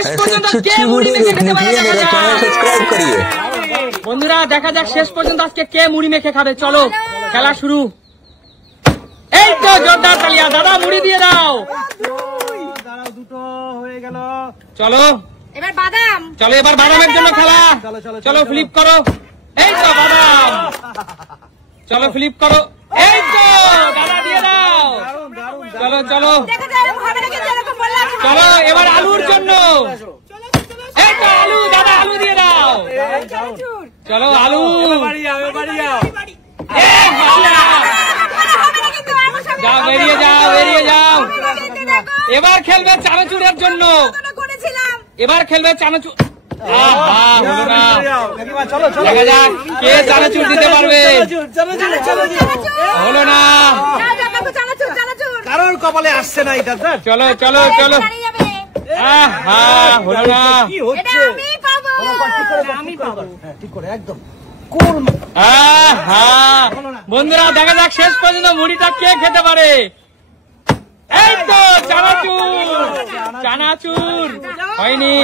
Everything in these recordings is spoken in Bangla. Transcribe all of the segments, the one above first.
শেষ পর্যন্ত কে মুড়ি মেখে খেতে পারে বন্ধুরা, দেখা যাক শেষ পর্যন্ত আজকে কে মুড়ি মেখে খাবে। চলো খেলা শুরু। এই তো জোরদার তালিয়া, দাদা মুড়ি দিয়ে দাও। দুটো হয়ে গেল। চলো এবার বাদাম, চলো এবার বাদামের জন্য খেলা। চলো ফ্লিপ করো। এই তো বাদাম, চলো ফ্লিপ করো। এই তো দাদা দিয়ে দাও। চলো চলো চলো এবার আলুর জন্য। এই তো আলু, দাদা আলু দিয়ে দাও। চলো আলু, যাও বেরিয়ে যাও, বেরিয়ে যাও। এবার খেলবে চানাচুরের জন্য, এবার খেলবে চানাচুর। দেখা যাক কে চানাচুর দিতে পারবে। হলো না, কারোর কপালে আসছে না এটা। চলো চলো চলো, হলো না। বন্ধুরা দেখা যাক শেষ পর্যন্ত মুড়িটা কে খেতে পারে। এই তো চানাচুর, চানাচুর হয়নি।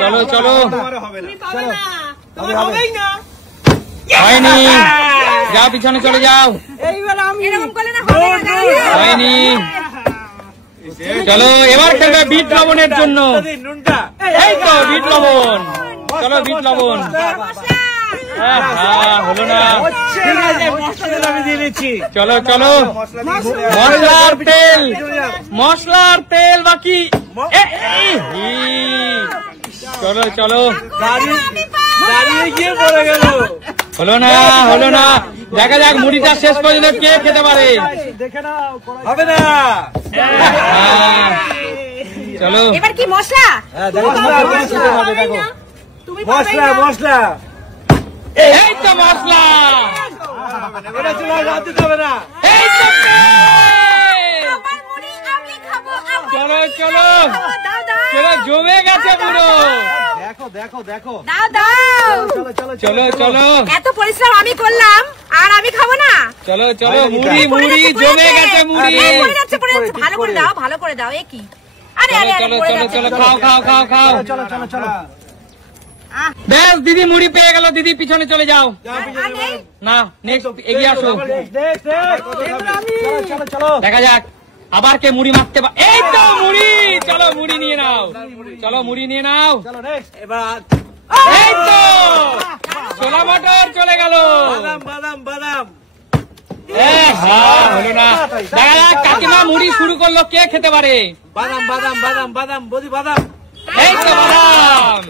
চলো চলো, হয়নি, যাও পিছনে চলে যাও। হয়নি, চলো এবার খেলবে বিট লবণের জন্য। এই তো বিট লবণ, চলো বিট লবণ। হলো না, চলো চলো মশলার তেল, মশলার তেল বাকি। চলো চলো, হলো না, হলো না। দেখা যাক মুড়িটা শেষ পর্যন্ত কে খেতে পারে। হবে না। চলো এবার কি মশলা, মশলা মশলা। এই তো মশলা, এই তো চলো চলো চলো, জমে গেছে পুরো। দেখো দেখো দেখো, চলো চলো, এত পরিশ্রম আমি করলাম আর আমি খাবো না। চলো চলো, মুড়ি মুড়ি জমে গেছে, মুড়ি ভালো করে দাও, ভালো করে দাও। একই, আরে আরে চলো চলো চলো, খাও খাও খাও খাও। চলো চলো চলো। বেশ দিদি মুড়ি পেয়ে গেল, দিদি পিছনে চলে যাও। না নেক্সট এগিয়ে আসো। দেখা যাক আবার কে মুড়ি মাখতে পারে। এই তো মুড়ি, চলো মুড়ি নিয়ে নাও, চলো মুড়ি নিয়ে নাও। এই তো ছোলা মটর চলে গেল। বাদাম বাদাম, হলো না। দেখা যাক কাকিমা মুড়ি শুরু করলো, কে খেতে পারে। বাদাম বাদাম বাদাম বাদাম, বদি বাদাম। এই তো বাদাম,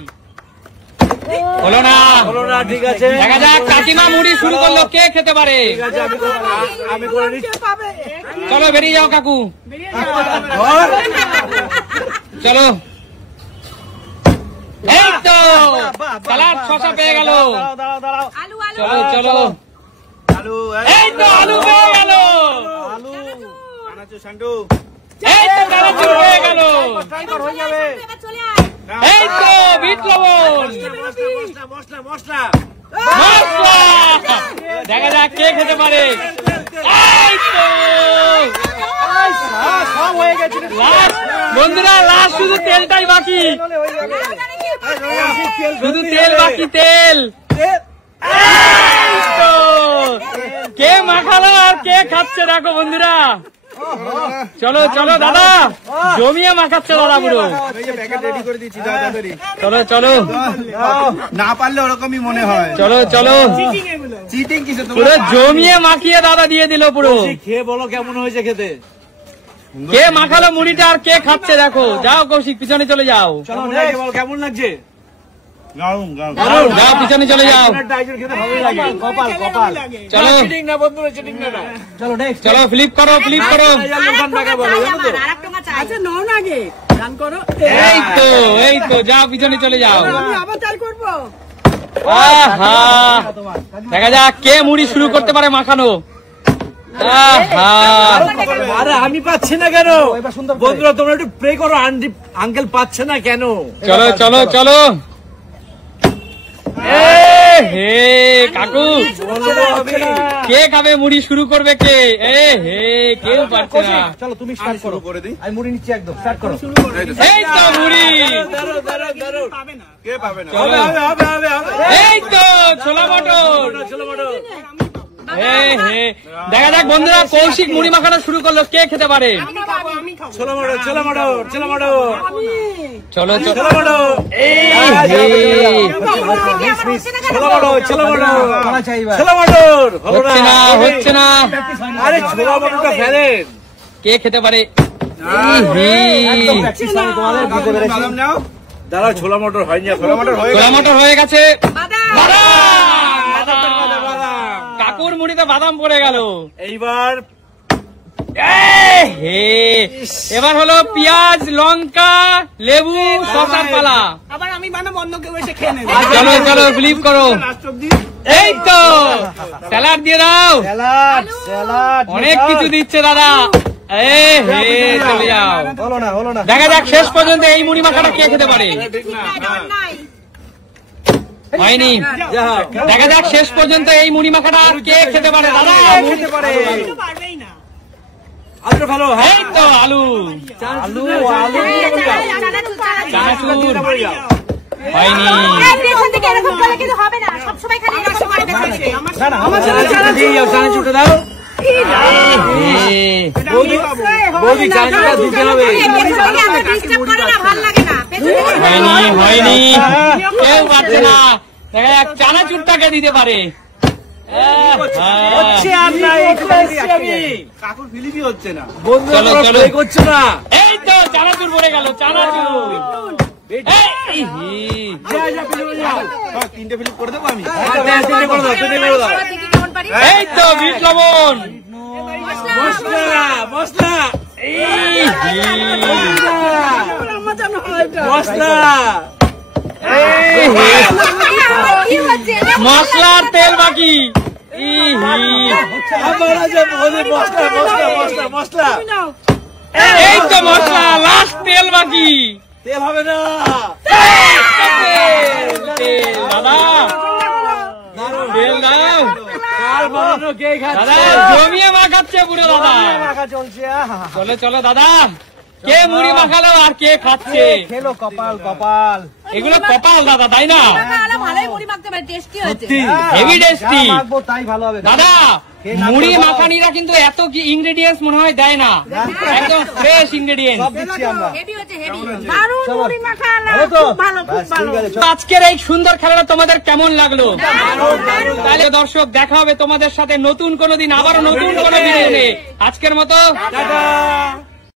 হলো না, হলো না। ঠিক আছে, দেখা যাক কাকিমা মুড়ি শুরু করলো, কে খেতে পারে। আমি করে নিচ্ছি। চলো বেরিয়ে যাও কাকু, চলো। এই তো সালাদ শসা পেয়ে গেল। চলো চলো, এই তো আলু পেয়ে গেল। এই তো চানাচুর পেয়ে গেল। এই তো বিট লবণ, মশলা মশলা। মশলা। দেখা যাক কে খেতে পারে। এই তো সব হয়ে গেছে বন্ধুরা, লাস্ট শুধু তেলটাই বাকি, শুধু তেল বাকি, তেল। এই তো কে মাখালো আর কে খাচ্ছে দেখো বন্ধুরা। চলো চলো দাদা, জমিয়ে মাখাচ্ছে দাদা পুরো। চলো চলো, না পারলে ওরকমই মনে হয়। চলো চলো, চিটিং কিছু পুরো জমিয়ে মাখিয়ে দাদা দিয়ে দিল পুরো। খেয়ে বলো কেমন হয়েছে খেতে। কে মাখালো মুড়িটা আর কে খাচ্ছে দেখো। যাও কৌশিক পিছনে চলে যাও। চলো কেমন লাগছে। যাও পিছনে চলে যাও। কপাল কপাল। চলো চলো নেক্সট, চলো ফ্লিপ করো, ফ্লিপ করো। এই তো এই তো, যাও পিছনে চলে যাও। দেখা যাক কে মুড়ি শুরু করতে পারে মাখানো। আরে আমি পাচ্ছি না কেন বন্ধুরা, তোমরা একটু প্রে করো। আঙ্কেল পাচ্ছে না কেন। চলো চলো চলো, হে কাকু কে খাবে মুড়ি শুরু করবে কে? এ হে কেউ পারছে না। চলো তুমি স্টার্ট করো, আমি মুড়ি নিচ্ছি একদম, স্টার্ট করো। এই তো মুড়ি, কে পাবে না? চলো। এই তো ছোলা মটর। হে হে দেখা যাক বন্ধুরা, কৌশিক মুড়ি মাখানো শুরু করলো, কে খেতে পারে? ছোলা মটর, ছোলা মটর, ছোলা মটর, চলো চলো। ছোলা মটর, এই হে ছোলা মটর, ছোলা মটর, ছোলা মটর, হচ্ছে না হচ্ছে না। আরে ছোলা মটরটা ফেলেন। কে খেতে পারে? এই হে বাদাম নাও। দাঁড়াও, ছোলা মটর হয়নি এখন। ছোলা মটর হয়ে গেছে। বাদাম। বাদাম। কাকুর মুড়িতে বাদাম পড়ে গেল। এইবার এবার হলো পেঁয়াজ, লঙ্কা, লেবু, শসার পালা। আবার আমি বানাবো, অন্য কেউ এসে খেয়ে নেবে। চলো চলো বিলিভ করো। এই তো স্যালাড দিয়ে দাও। স্যালাড, স্যালাড, অনেক কিছু দিচ্ছে দাদা। এ হে চলে যাও। হলো না, হলো না। দেখা যাক শেষ পর্যন্ত এই মুড়ি মাখাটা কে খেতে পারে। হয়নি। দেখা যাক শেষ পর্যন্ত এই মুড়ি মাখাটা আর কে খেতে পারে দাদা। খেতে পারে। পারবেই না। আলু ভালো, এই তো আলু, আলু, আলু, চানাচুর হয়নি। না না, আমার চানাচুরটা দিয়ে যাও, চানাচুরটা দাও। বৌদি চানাচুরটা দিতে হবে। হয়নি হয়নি, কেউ পারছে না। দেখা যাক চানাচুরটাকে দিতে পারে। হচ্ছে আর না, এটা এসছি আমি। কাকুর ফিলিপই হচ্ছে না। বন্ধুরা চলো, চলো। প্লে করছে না। এই তো চানাচুর পড়ে গেল, চানাচুর। এই হি। তিনটে ফিলিপ করে দেবো আমি। তিনটে করে দাও, তিনটে করে দাও। এই তো বিট লবণ। মশলা, মশলা, এই হি। মশলা, এই হি। মশলার তেল বাকি। এই হি। আমার আছে বৌদি, মশলা, মশলা, মশলা, মশলা। এই তো মশলা, লাস্ট তেল বাকি। তেল হবে না। তেল দাদা, তেল দাও কাল বানানো কে খাচ্ছে? দাদা, জমিয়ে মাখাচ্ছে পুরো দাদা। মাখা চলছে। চলো চলো দাদা, কে মুড়ি মাখালো আর কে খাচ্ছে? খেলো, কপাল, কপাল। এগুলো কপাল দাদা, তাই না? ভালোই মুড়ি মাখতে পারে, টেস্টি হয়েছে। Heavy tasty. যা মাখবো তাই ভালো হবে। দাদা, মুড়ি মাখানিরা কিন্তু এত কি ইনগ্রেডিয়েন্টস মনে হয় দেয় না, একদম ফ্রেশ ইনগ্রেডিয়েন্টস। সব দিচ্ছি আমরা। হেভি হয়েছে, হেভি। দারুণ মুড়ি মাখা, ভালো তো? খুব ভালো, খুব ব্যাস, ভালো। ঠিক আছে, চলো। আজকের এই সুন্দর খেলাটা তোমাদের কেমন লাগলো? তাহলে দর্শক দেখা হবে তোমাদের সাথে নতুন কোনো দিন, আবারও নতুন কোনো ভিডিও নিয়ে। আজকের মতো টাটা।